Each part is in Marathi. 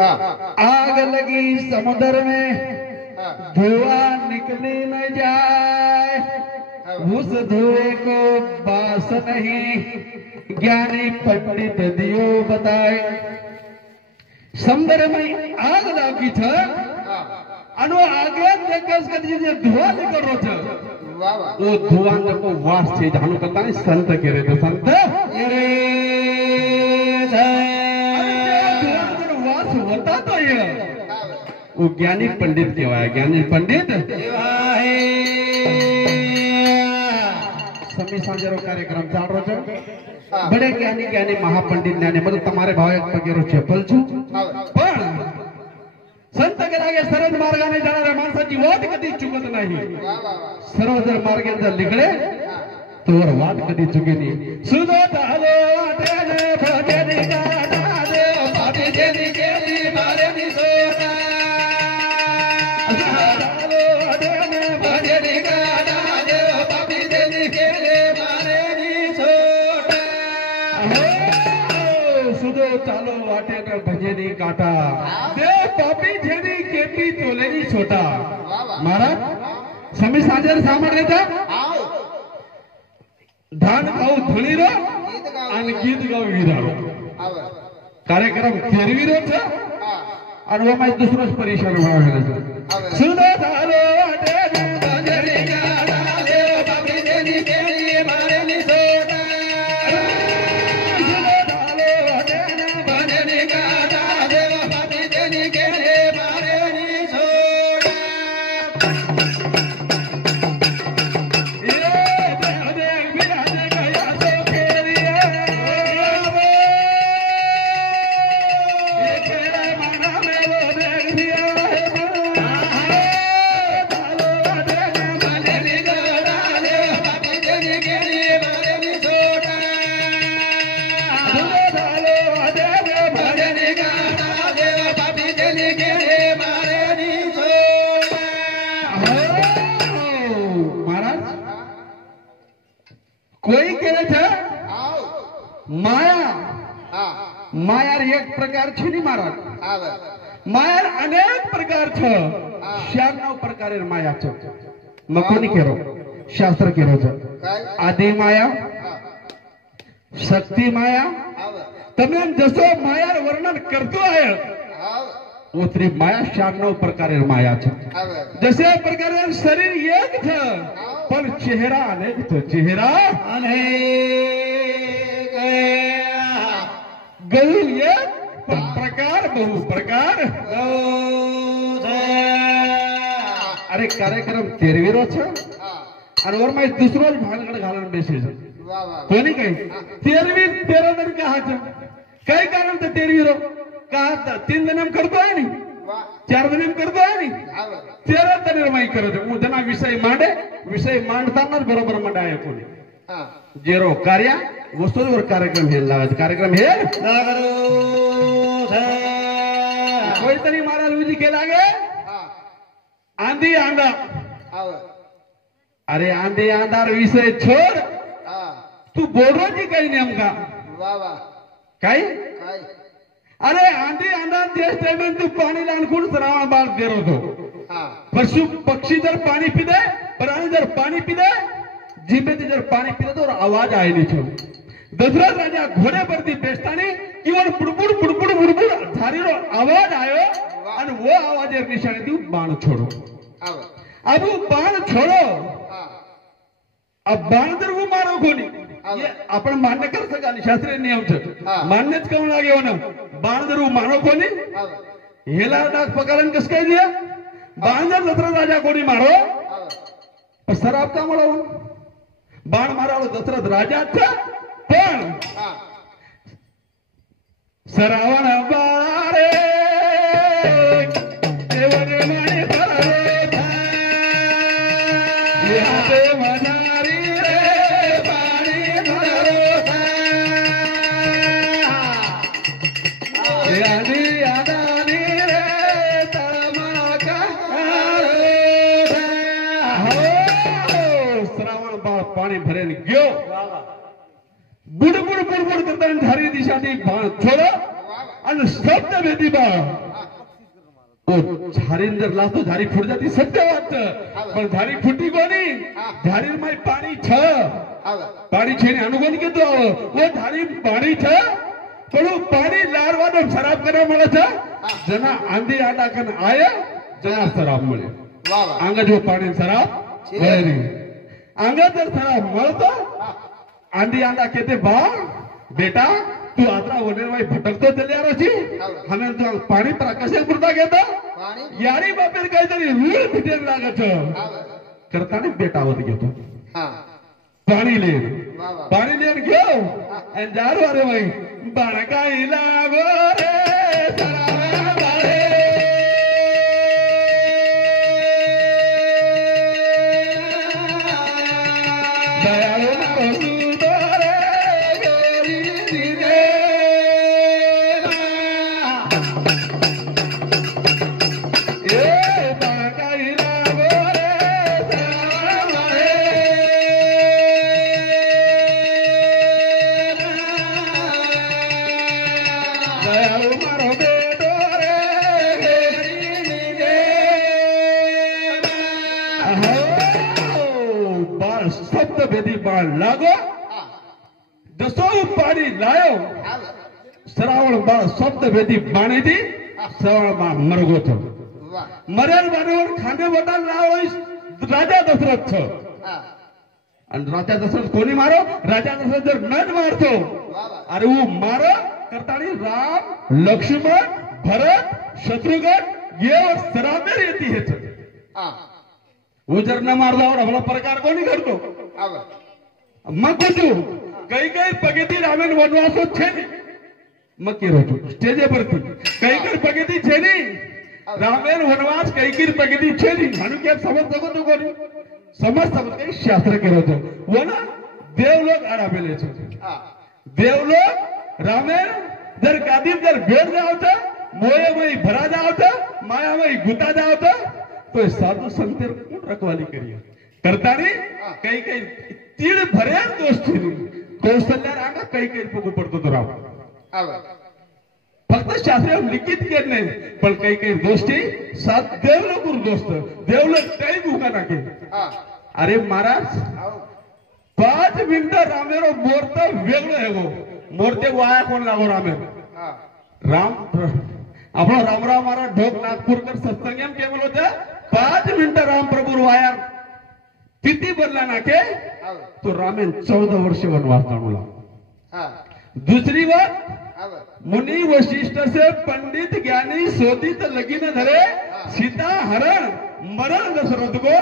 आग लगी समुद्र में धुआं निकली न जाए, उस धुएं को बास नहीं ज्ञानी पंडित दियो बताए। समुद्र में आग लागी छ अनु आगे देखस कदी जे धुआं निकल रो छ वो धुआं को वास छे जानो कता संत के रे संत अरे वास होता तो ये वो ज्ञानी पंडित केवाय, ज्ञानी पंडित केवाय। समी सांजेरो कार्यक्रम चाल रो छ बड़े ज्ञानी ज्ञानी महापंडित ज्ञानी मतलब तुम्हारे भाव एक पगेरो चेपल छु पण संत के लागे सरळ मार्गाने जाणाऱ्या माणसाची वाट कधी चुकत नाही। सरळ जर मार्गे जर निघले तर वाट कधी चुकेनी। सुदत आलो वाटेने भजनी गाडा देव पापी देनी केली मारे मी सोना। सुदत आलो वाटेने भजनी गाडा देव पापी देनी केली मारे मी सोना। सुदो चालो वाटेने भजनी काटा देव पापी जेनी केपी तोलेनी छोटा। महाराज समी साजर सामर्थ्य था धान गाऊ धुळीरो आणि गीत गाऊ विरारो कार्यक्रम फेरविरो छ आणि वो माझ दुसरोच परिश्रम व्हायला सुनो झालो वाटे भजनी गाडा देव पापी देनी केली मारे नि सोना। सुनो झालो वाटे भजनी गाडा देव पापी देनी केली मारे नि सोना। कोई केले छ माया माया एक प्रकार छी नी महाराज माया अनेक प्रकार छ 96 प्रकारेर माया छ म कोणी केरो शास्त्र केरो छ आदि माया शक्ती माया तमे जसो मायार वर्णन करतो आहे उतरी माया 96 प्रकारेर माया छ। जसे प्रकारेर शरीर एक छ पर चेहरा अनेक छ चेहरा अनेक गौ एक प्रकार बहु प्रकार अरे कार्यक्रम तेरवीरो छ आणि वर माय दुसरो भानगड घालून बेसे छ कोणी काही तेरवी 13 जण का हाच काही कारण तर तेरवीरो का 3 जण करतो आहे नी 4 जण करतो आहे नी 13 जण निर्माई करतो उदना विषय मांडताना बरोबर मंडाय कोणी जेरो कार्य वस्तूवर कार्यक्रम हे लावायचं कार्यक्रम हे लागरो कोई तरी महाराज विधी केला गे आंधी आंधा अरे आंधी आंधार विषय छोड़ तू बोलरोजी काही नेमका काय अरे आंधी आंधा देश टाइम तू पाणी लांकून श्रावण बाळ देर होतो पशु पक्षी जर पाणी पिदे प्राणी जर पाणी पिदे जीभेती जर पाणी पिदे तो आवाज आहे निछो दशरथ राजा घोडे परती बेस्तानी केवळ पुडपुड पुडपुड पुडपुड झारीरो आवाज आयो आणि वो आवाजेर निशाने दी बाण छोड़ो अब बाण छोड़ो अब बाण जर वो मारो कोणी ये आपण मान्य कर सका शास्त्रीय नियम छ मान्यच करून लागे हो ना बाण जर वो मारो कोणी हेला डाक पकडन कस काय दिया बाण जर दशरथ राजा कोणी मारो सराब का मला बाण मारावं दशरथ राजा पण सरावण बारे देवने माने पररे याते मनारी रे पाणी भरोसा यानी यादानी रे तळमाका हो श्रावण बाळ पाणी भरेन गयो बुडबुड बुडबुड करता झारी दिशा ती बाण छोड़ो आणि शब्द भेदी बाळ झारीन जर लावतो झारी फुट जाती सत्य वाटत पण झारी फुटी कोणी झारी माई पाणी छ पाणी छेने अनुगोन घेतो वो झारी पाणी छ पण पाणी लारवानो शराब करा मला छ जना आंधी आटा कन आया जना शराब मिळे आंग जो पाणी शराब वळरी आंग जर शराब મળતો आंधी आटा केते बा बेटा तू आता वनेरवाई भटकतो चल्या रची हमें तो पाणी प्रकाशे पुरता घेता यारी बापेर काहीतरी रूळ फिटेल लागत करताना बेटावत घेतो पाणी लेन घेऊ आणि जारू अरे बाई बाळकाई लागो रे सरावे दयाळू लागो जसो पाणी लायो श्रावण बाळ शब्द भेदी बाणी दी श्रावण बाळ मरगो थो मरेल बाणवर खांदे बटाल लावो राजा दशरथ छ आणि राजा दशरथ कोणी मारो राजा दशरथ जर नन मारतो अरे वो मारो करतानी राम लक्ष्मण भरत शत्रुघ्न ये और सरामेर येती है वो जर न मारला और आपला प्रकार कोणी करतो मग तू कई कई पगेती रामेन वनवासो छे मग के रोतो स्टेजे परती कई कई पगेती छे नी रामेन वनवास कई कई पगेती छे नी म्हणून के समज सको तो कोणी समज के शास्त्र के रोतो वना देवलोक आरामेले छे देवलोक रामेन जर गादी जर भेट जावता मोयमय भरा जावता मायामय गुता जावता तो साधु संतेर कोण रखवाली करिया करतानी कई कई तीड भरे दोस्ती कौशल्या रांगा काही काही पगू पडतो तो राव फक्त शास्त्र लिखित केले नाही पण काही काही गोष्टी सात देवलोक दोस्त देवलोक काही भूका नाके अरे महाराज 5 मिनिटं रामेरो मोरत वेगळं आहे गो मोरते वाया कोण लागो रामेर राम आपला रामराव महाराज ढोक नागपूरकर सत्संग एम केवल होत्या 5 मिनिटं राम प्रभू वाया किती बदला नाके तो रामेन 14 वर्ष वनवास जाणूला दुसरी बात मुनि वशिष्ठ से पंडित ज्ञानी शोधित लगीन धरे सीता हरण मरण दशरथ को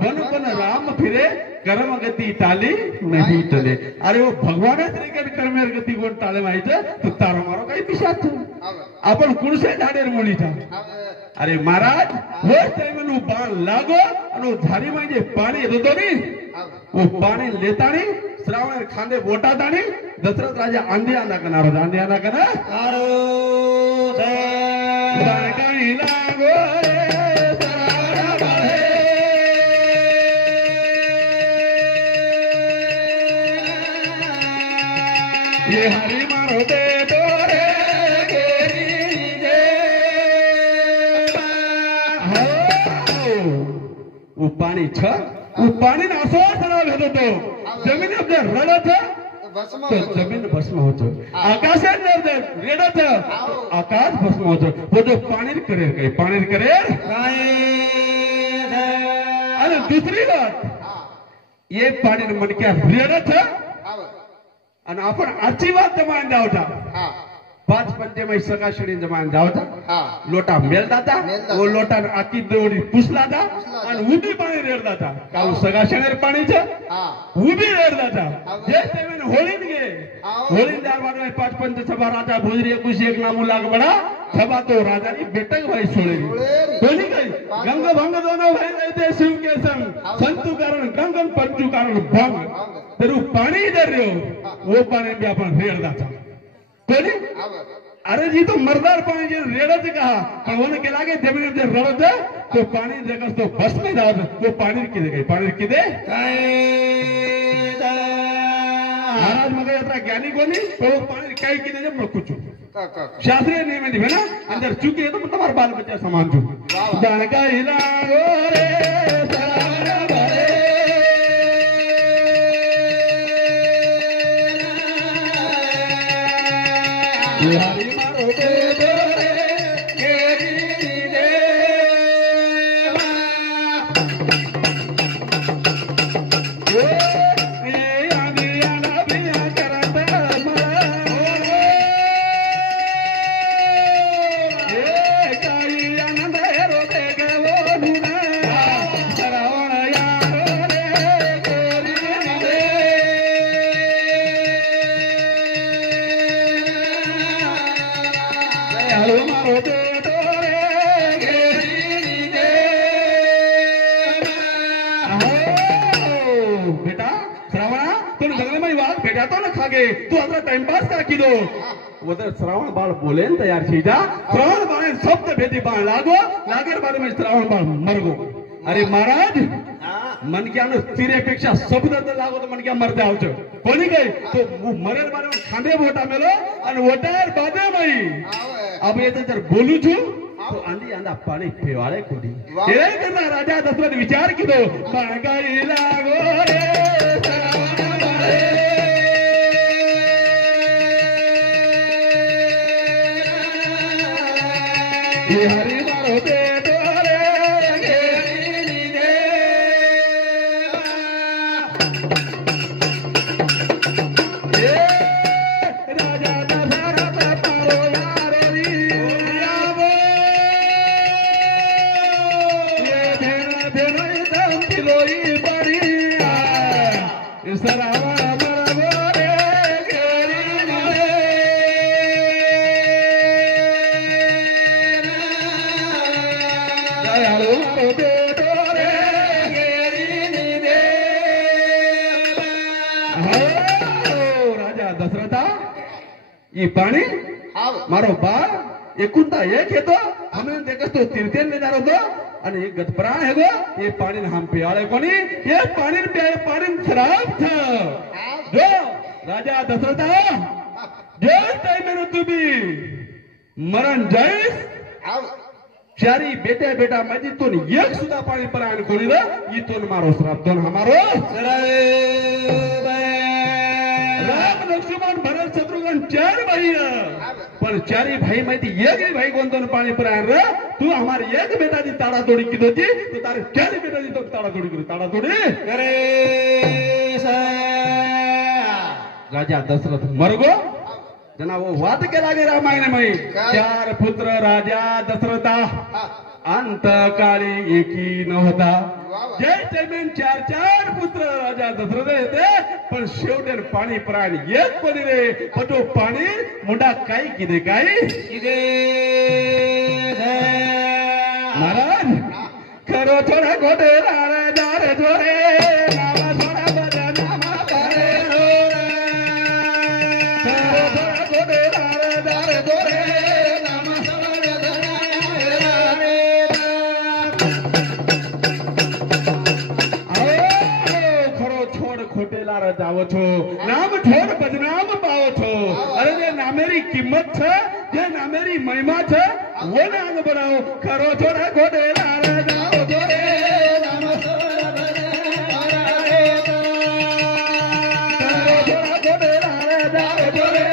बन बन राम फिरे कर्म गती टाली नहीं टले अरे वो भगवान कर्मेर गती कोण टाळे माहिती तो तारो मारो काही पिशाच आपण कुणसे झाडेर मुलीचा अरे महाराज वो टाइम बाण लागो आणि झारी म्हणजे पाणी येतो नी वो पाणी लेतानी श्रावण खांदे बोटातानी दशरथ राजा आंधी आंधा करणार आंधी आंधा करणार आरो बाळकाई लागो रे सरावा बाळे ये हरी मारो दे डोरे गेरी दे वो पाणी छ वो पाणी नासो सरा भेटतो तो जमीन अपने रडत तो जमीन भस्म होतो आकाशात जर रेडत आकाश भस्म होतो वो जो पाणी करेल काही पाणी करेल काय आणि दुसरी बात ये पाणी मनक्या रेडत आणि आपण आजची बात जमान जावता 5 पंचेमय सकाशणी जमान जावता लोटा मेल दाता वो लोटा आकी दोडी पुसला दा आणि उभी पाणी रेड दाता का सकाशणेर पाणी छ उभी रेड दाता जे तेमेन होळीन गे होळीन दरबार में 5 पंच सभा राजा भोजरी 21 नामू लाग बडा सभा तो राजानी बेटक भाई सोळेरी कोणी काही गंग भंग दोनो भाई ते शिव के संग संतु कारण गंगन पंचु कारण भंग तेरू पाणी दर वो पाणी भी आपण रेड दाता कोणी अरे जी तो मर्दार पाणी जे रेडत कहा पण होने के लागे जमीन जे रडत तो पाणी जगस तो बस में जावत तो पाणी किदे काही पाणी किदे काय महाराज मग यात्रा ज्ञानी कोणी तो पाणी काही किदे जे कुछ शास्त्रीय नियम है ना अंदर चुकी है तो तुम्हारा बाल बच्चा समान छू जानका हिला रे सरावण भरे हरि मारो दे तू आता टाइम पास का किलो उधर श्रावण बाल बोले न तैयार सीधा श्रावण बाल शब्द भेदी बाण लागो लागर बारे में श्रावण बाल मरगो अरे महाराज मन क्या नो स्त्रीपेक्षा शब्द लागो तो मन क्या मर जाओ कोणी गई तो मरेल बारे में खांदे वोटा मेलो आणि वोटार बादे मई अब ये जर बोलू छु तो आंधी आंधा पाणी फेवाळे कोणी हे करना राजा दशरथ विचार किदो बागाई लागो रे श्रावण बाळे हरि मारो दे डोरे घेरी दे राजा दशरथ पारो यारी आवे ये भेन भेन दम पिलोई बड़ी सरावा ये पाणी मारो बाळ एकुंता एक येतो हमें देखस तो तीर्थेन ले जारो तो आणि एक गतप्राण है गो ये पाणी हम पियाळे कोणी ये पाणी पियाळे पाणी खराब था जो राजा दशरथ जय टाइम में तुम्ही मरण जैस चारी बेटा बेटा माझी तोन एक सुद्धा पाणी परायण कोणी रे इथून मारो श्राप दोन हमारो राम लक्ष्मण भरत शत्रुघ्न चार भाई पर चारी भाई माहिती एक ही भाई कोणतं पाणी परायण रे तू हमारे एक बेटा दी ताड़ा तोड़ी की दोती तो तारे चारी बेटा दी तो ताड़ा तोड़ी करू ताड़ा तोड़ी अरे राजा दशरथ मरगो जना वो वाद के लागे रामायण में चार पुत्र राजा दशरथा अंत काळी एकी नव्हता जय जमीन चार चार पुत्र राजा दशरथ येते पण शेवटेन पाणी प्राण एक कोणी रे पटो पाणी मुंडा काय किदे काय किदे महाराज करो थोड़ा गोटे रारे दारे जोरे नामा थोड़ा बजा नामा करे करो थोड़ा गोटे रारे दारे जोरे नामा थोड़ा खोटेला जावो छो नाम ठोर बदनाम पावो छो अरे जे नामेरी किम्मत छे जे नामेरी महिमा छे वो नाम बनाओ करो छोरा खोटेला जावो छोरे नाम छोरा करो छोरा खोटेला जावो छोरे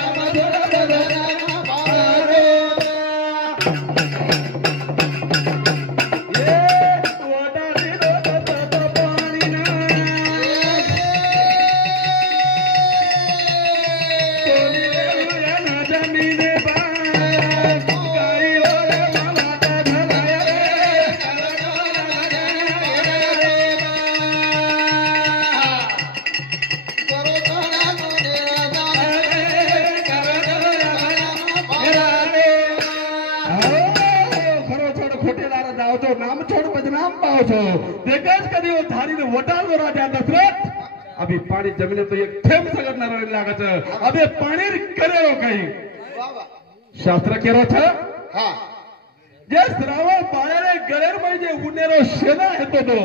नाम छोरा नाम छोड़ बदनाम पाओ छो देखस कदी वो धारी ने वटाल वो राजा दशरथ अभी पानी जमीन तो एक थेंब सगत न रहे लागत अबे पानी करे रो कहीं शास्त्र केरो छ हां जे श्रावण पाळे गळेर में जे उनेरो शेला हेतो तो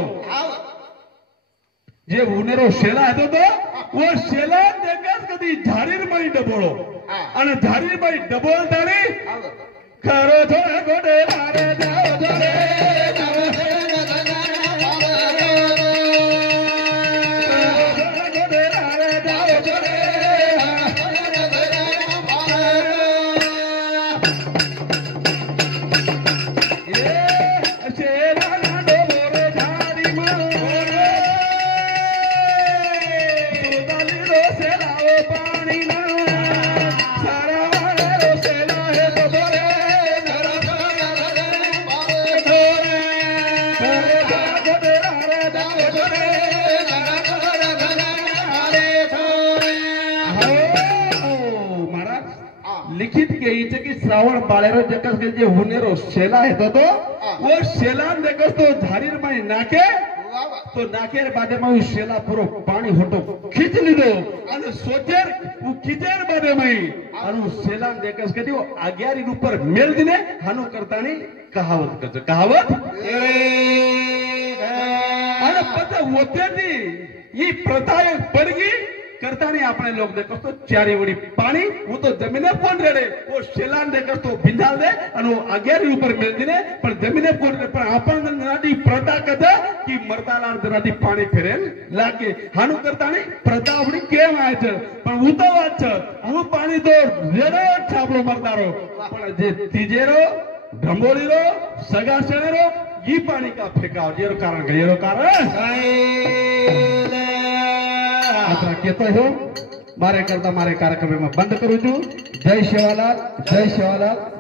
जे उनेरो शेला हेतो तो वो शेला देखस कदी झारीर में डबोळो અને ધારીભાઈ ડબલ તાળી કરો થોડા ગોડે મારે જાઓ જોડે लिखित के की श्रावण बाळेरो जकस के जे हुनेरो शेला है तो वो शेला देखस तो झारीर में नाके तो नाकेर बादे में शेला पूरो पानी होटो खींच लीधो અને સોચેર હું ખીચેર બાદે में અને शेला देखस के वो आग्यारी ऊपर मेल दिने हानो करतानी कहावत करते कहावत અને પતા ઓતેની ई प्रथा पड़गी करता नहीं अपने लोग देखो तो चारी वड़ी पानी वो तो जमीने कोण रेडे वो शेलान देखो तो बिंदाल दे અને આગેરી ઉપર મેલ દીને પણ જમીને કોણ રે પણ આપણને નાડી પ્રતા કદા કે મરતાલા નાડી પાણી ફેરેલ લાગે હાનું કરતા નહીં પ્રતા આપણી કેમ આવે છે પણ હું તો વાત છે હું પાણી તો રેડો છાપલો મરતારો પણ જે તીજેરો ઢંબોલીરો સગા શેણેરો ઈ પાણી કા ફેંકાવ જેરો કારણ आतरा कहता हो मारे करता मारे कार्यक्रम में बंद करूँ जय शिवालाल जय शिवालाल।